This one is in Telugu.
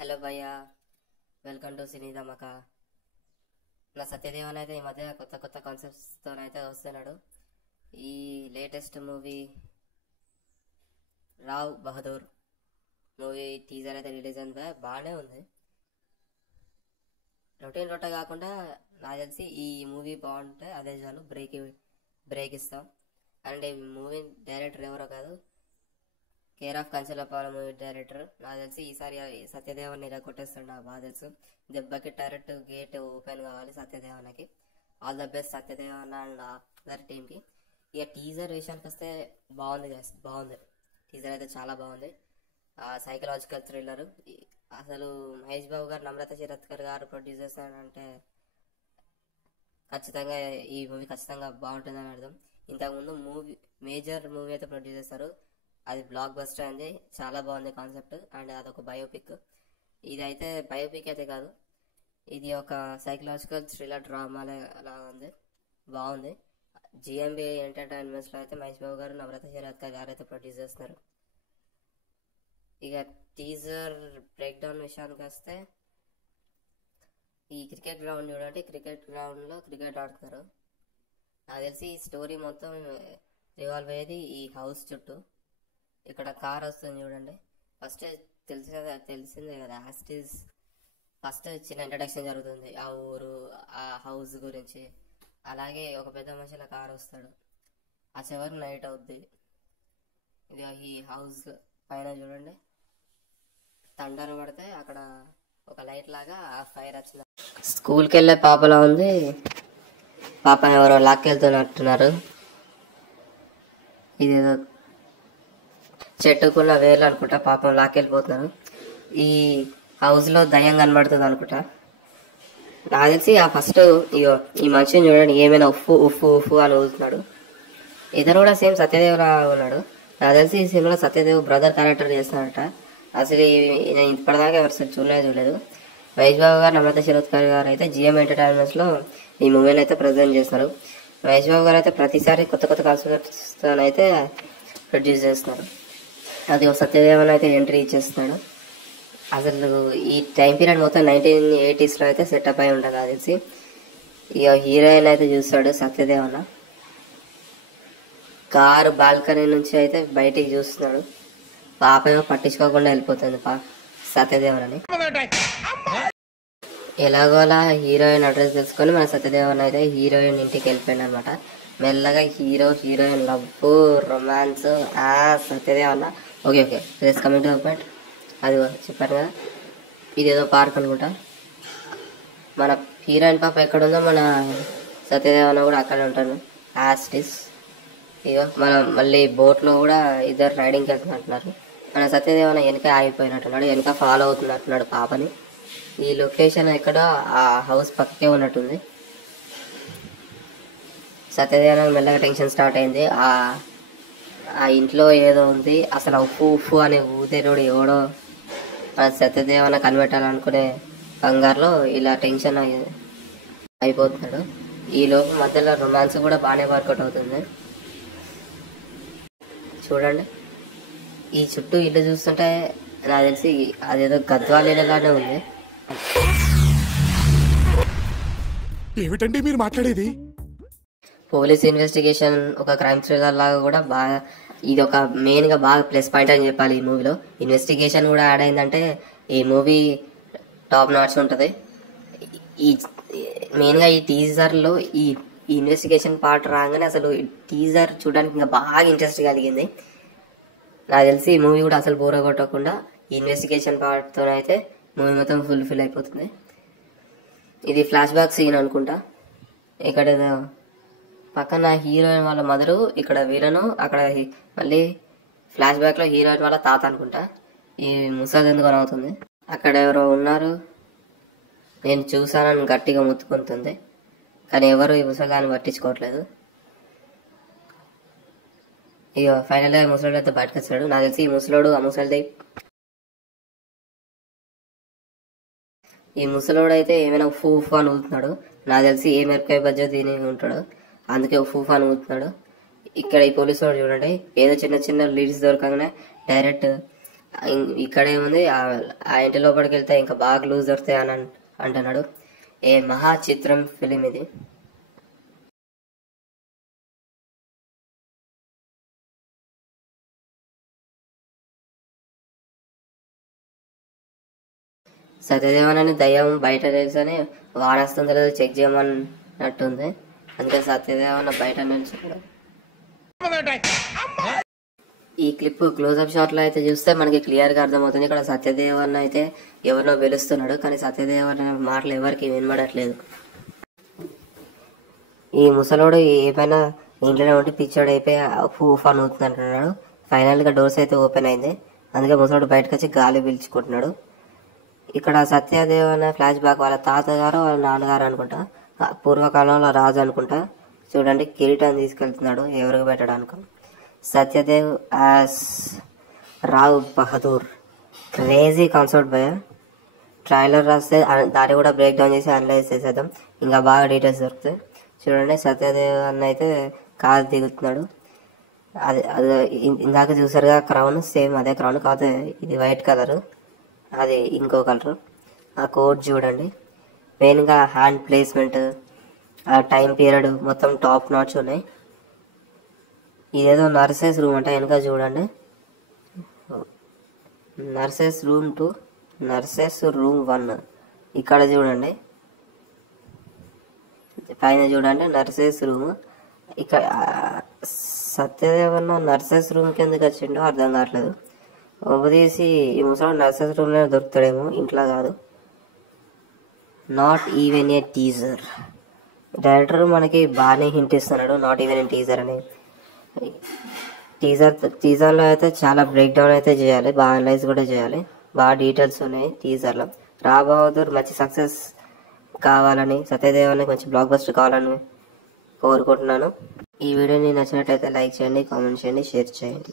హలో భయ్య, వెల్కమ్ టు సినీ ధమాకా. నా సత్యదేవన్ అయితే ఈ మధ్య కొత్త కొత్త కాన్సెప్ట్స్తో అయితే వస్తున్నాడు. ఈ latest movie Rao Bahadur movie teaser అయితే రిలీజ్ అయింది. బాగానే ఉంది. రొటీన్ రొట్ట కాకుండా నాకు తెలిసి ఈ మూవీ బాగుంటే అదే చాలు, బ్రేక్ ఇస్తాం. అండ్ ఈ మూవీ డైరెక్టర్ ఎవరో కాదు, కేర్ ఆఫ్ కంచెలపాల మూవీ డైరెక్టర్. నాకు తెలిసి ఈసారి సత్యదేవన్ ఇలా కొట్టేస్తాడు. నాకు బాగా తెలుసు. దెబ్బకి డైరెక్ట్ గేట్ ఓపెన్ కావాలి సత్యదేవన్కి. All the best Satyadevan and other టీమ్కి. ఇక టీజర్ విషయానికి వస్తే బాగుంది. టీజర్ అయితే చాలా బాగుంది. Psychological thriller. అసలు మహేష్ బాబు గారు, నమ్రత శరత్కర్ గారు ప్రొడ్యూస్ చేస్తారంటే ఖచ్చితంగా ఈ మూవీ ఖచ్చితంగా బాగుంటుందని అర్థం. ఇంతకుముందు మేజర్ మూవీ అయితే ప్రొడ్యూస్ చేస్తారు, అది బ్లాక్ బస్టర్ అయింది. చాలా బాగుంది కాన్సెప్ట్. అండ్ అదొక బయోపిక్. ఇదైతే బయోపిక్ అయితే కాదు, ఇది ఒక సైకలాజికల్ థ్రిల్లర్ డ్రామా లాగా ఉంది. బాగుంది. జిఎంబి ఎంటర్టైన్మెంట్స్లో అయితే మహేష్ బాబు గారు, నమ్రత శరత్కర్ గారు అయితే ప్రొడ్యూస్ చేస్తున్నారు. ఇక టీజర్ బ్రేక్ డౌన్ విషయానికి వస్తే, ఈ క్రికెట్ గ్రౌండ్ చూడండి. క్రికెట్ గ్రౌండ్లో క్రికెట్ ఆడుతున్నారు. నాకు తెలిసి ఈ స్టోరీ మొత్తం రివాల్వ్ అయ్యేది ఈ హౌస్ చుట్టూ. ఇక్కడ కార్ వస్తుంది చూడండి. ఫస్ట్ తెలిసిందే కదా, యాస్టీస్ ఫస్ట్ చిన్న ఇంట్రడక్షన్ జరుగుతుంది ఆ ఊరు, ఆ హౌస్ గురించి. అలాగే ఒక పెద్ద మనిషిల కార్ వస్తాడు. ఆ చివరి నైట్ అవుద్ది. ఇది ఈ హౌస్ పైన చూడండి, థండర్ పడితే అక్కడ ఒక లైట్ లాగా ఆ ఫైర్ వచ్చింది. స్కూల్కి వెళ్ళే పాపలా ఉంది. పాప ఎవరో లాక్కెళ్తున్నట్టున్నారు. ఇదేదో చెట్టుకున్న వేర్లు అనుకుంటా, పాపం లాక్కెళ్ళిపోతున్నారు. ఈ హౌస్ లో దయ్యం కనబడుతుంది అనుకుంటా. నాకు తెలిసి ఆ ఫస్ట్ ఇగో ఈ మనిషిని చూడండి, ఏమైనా ఉఫ్ఫు ఉఫ్ఫు ఉఫ్ఫు అని ఊదుతున్నాడు. ఇతను కూడా సేమ్ సత్యదేవ్ లా ఉన్నాడు. నాకు తెలిసి ఈ సినిమాలో సత్యదేవ్ బ్రదర్ క్యారెక్టర్ చేస్తున్నాడట. అసలు నేను ఇప్పటిదాకా ఎవరు చూడలేదు. మహేష్ బాబు గారు, నమ్రత శరత్కర్ గారు అయితే జిఎం ఎంటర్టైన్మెంట్స్ లో ఈ మూవీని అయితే ప్రజెంట్ చేస్తున్నారు. మహేష్ బాబు గారు అయితే ప్రతిసారి కొత్త కొత్త కాన్సెప్ట్స్ అయితే ప్రొడ్యూస్ చేస్తున్నారు. అది సత్యదేవన్ అయితే ఎంట్రీ ఇచ్చేస్తున్నాడు. అసలు ఈ టైం పీరియడ్ మొత్తం 1980s లో అయితే సెటప్ అయి ఉంటుంది నాకు తెలిసి. ఇక హీరోయిన్ అయితే చూస్తాడు సత్యదేవన్. కారు బాల్కనీ నుంచి అయితే బయటికి చూస్తున్నాడు. పాప ఏమో పట్టించుకోకుండా వెళ్ళిపోతుంది సత్యదేవన్ అని. ఎలాగోలా హీరోయిన్ అడ్రస్ తెలుసుకొని మన సత్యదేవన్ అయితే హీరోయిన్ ఇంటికి వెళ్ళిపోయాడు అనమాట. మెల్లగా heroine love, romance, Satyadevan. Okay please coming to point. అది చెప్పారు కదా, ఇదేదో పార్క్ అనుకుంటా. మన హీరోయిన్ పాప ఎక్కడుందో మన సత్యదేవన్ కూడా అక్కడే ఉంటాను యాస్టిస్. ఇగో మనం మళ్ళీ బోట్లో కూడా ఇద్దరు రైడింగ్కి వెళ్తున్నట్టున్నారు. మన సత్యదేవన్ వెనక ఆగిపోయినట్టున్నాడు, వెనక ఫాలో అవుతున్నట్టున్నాడు పాపని. ఈ లొకేషన్ ఎక్కడో ఆ హౌస్ పక్కకే ఉన్నట్టుంది. సత్యదేవన్ మెల్లగా టెన్షన్ స్టార్ట్ అయింది. ఆ ఇంట్లో ఏదో ఉంది. అసలు ఉప్పు అనే ఊదేరుడు ఎవడో సత్యదేవన కనిపెట్టాలనుకునే కంగారులో ఇలా టెన్షన్ అయిపోతున్నాడు. ఈ లోపు మధ్యలో రొమాన్స్ కూడా బాగానే వర్కౌట్ అవుతుంది. చూడండి, ఈ చుట్టూ ఇల్లు చూస్తుంటే నాకు తెలిసి అదేదో గద్వాలేలానే ఉంది. ఏమిటండి మీరు మాట్లాడేది? పోలీస్ ఇన్వెస్టిగేషన్, ఒక క్రైమ్ థ్రిల్లర్ లాగా కూడా బాగా, ఇది ఒక మెయిన్ గా బాగా ప్లస్ పాయింట్ అని చెప్పాలి. ఈ మూవీలో ఇన్వెస్టిగేషన్ కూడా యాడ్ అయిందంటే ఈ మూవీ టాప్ నాట్స్ ఉంటుంది. ఈ మెయిన్ గా ఈ టీజర్ లో ఈ ఇన్వెస్టిగేషన్ పార్ట్ రాగానే అసలు టీజర్ చూడడానికి ఇంకా బాగా ఇంట్రెస్ట్ కలిగింది. నాకు తెలిసి ఈ మూవీ కూడా అసలు బోర్ కొట్టకుండా ఈ ఇన్వెస్టిగేషన్ పార్ట్ తో అయితే మూవీ మొత్తం ఫుల్ఫిల్ అయిపోతుంది. ఇది ఫ్లాష్ బ్యాక్ సీన్ అనుకుంటా. ఇక్కడ పక్కన హీరోయిన్ వాళ్ళ మదరు, ఇక్కడ వీరను, అక్కడ మళ్ళీ ఫ్లాష్ బ్యాక్ లో హీరోయిన్ వాళ్ళ తాత అనుకుంటా. ఈ ముసలి ఎందుకు అవుతుంది. అక్కడ ఎవరో ఉన్నారు, నేను చూసానని గట్టిగా ముత్తుకుంటుంది. కానీ ఎవరు ఈ ముసలాన్ని పట్టించుకోవట్లేదు. ఇక ఫైనల్ గా ముసలోడు అయితే బయటకు వచ్చాడు. నాకు తెలిసి ఈ ముసలోడు ఆ ముసలిది, ఈ ముసలోడు అయితే ఏమైనా ఉఫ్ అని ఊతున్నాడు. నాకు తెలిసి ఏ మిరపకాయ బజ్జో తిని ఉంటాడు, అందుకే ఉఫ్ అని ఊతున్నాడు. ఇక్కడ ఈ పోలీసు వాడు చూడండి, ఏదో చిన్న చిన్న లీడ్స్ దొరకగానే డైరెక్ట్ ఇక్కడ ఏముంది, ఆ ఇంటి లోపలికి వెళ్తే ఇంకా బాగా లూజ్ దొరుకుతాయి అని అంటున్నాడు. ఏ మహా చిత్రం ఫిలిం ఇది. సత్యదేవన్ దయ్యం బయట తెలుసని వాడొస్తుందో లేదో చెక్ చేయమన్నట్టుంది. అందుకే సత్యదేవన్ బయట నిల్చున్నాడు. ఈ క్లిప్ క్లోజ్అప్ షాట్ లో అయితే చూస్తే మనకి క్లియర్ గా అర్థమవుతుంది. ఇక్కడ సత్యదేవన్ అయితే ఎవరినో పిలుస్తున్నాడు, కానీ సత్యదేవన్ మాటలు ఎవరికి వినబడట్లేదు. ఈ ముసలోడు ఏమైనా ఇంట్లోనే ఉండి పిచ్చోడు అయిపోయి ఊఫ్ అని ఊతుంది అంటున్నాడు. ఫైనల్ గా డోర్స్ అయితే ఓపెన్ అయింది, అందుకే ముసలోడు బయటకు వచ్చి గాలి పీల్చుకుంటున్నాడు. ఇక్కడ సత్యదేవన్ ఫ్లాష్ బ్యాక్ వాళ్ళ తాతగారు వాళ్ళ నాన్నగారు అనుకుంటా, పూర్వకాలంలో రాజు అనుకుంటా. చూడండి కిరీటం తీసుకెళ్తున్నాడు ఎవరికి పెట్టడానికి. Satyadev as Rao Bahadur. Crazy concept భయ. ట్రైలర్ రాస్తే దాన్ని కూడా బ్రేక్ డౌన్ చేసి అనలైజ్ చేసేద్దాం, ఇంకా బాగా డీటెయిల్స్ దొరుకుతాయి. చూడండి సత్యదేవ్ అన్న అయితే కారు దిగుతున్నాడు. అది అది ఇందాక చూసారుగా క్రౌన్, సేమ్ అదే క్రౌన్, కాకపోతే ఇది వైట్ కలర్, అది ఇంకో కలర్. ఆ కోట్ చూడండి, మెయిన్గా హ్యాండ్ ప్లేస్మెంట్, ఆ టైం పీరియడ్ మొత్తం టాప్ నాట్స్ ఉన్నాయి. ఇదేదో నర్సెస్ రూమ్ అంటే వెనక చూడండి, నర్సెస్ రూమ్ 2, నర్సెస్ రూమ్ 1. ఇక్కడ చూడండి పైన చూడండి నర్సెస్ రూమ్. ఇక్కడ సత్యదేవన్ నర్సెస్ రూమ్ కిందకి వచ్చిండో అర్థం కావట్లేదు. తీసి ఈ ముసలి నర్సెస్ రూమ్ లో దొరుకుతాడేమో, ఇంట్లో కాదు. Not even a teaser. Director మనకి బాగానే హింట్ ఇస్తున్నాడు, నాట్ ఈవెన్ ఏ టీజర్ అని. టీజర్ లో అయితే చాలా బ్రేక్ డౌన్ అయితే చేయాలి, బాగా అనలైజ్ కూడా చేయాలి, బాగా డీటెయిల్స్ ఉన్నాయి టీజర్ లో. రావ్ బహదూర్ మంచి సక్సెస్ కావాలని, సత్యదేవన్ మంచి బ్లాక్ బస్టర్ కావాలని కోరుకుంటున్నాను. ఈ వీడియోని నచ్చినట్లయితే లైక్ చేయండి, కామెంట్ చేయండి, షేర్ చేయండి.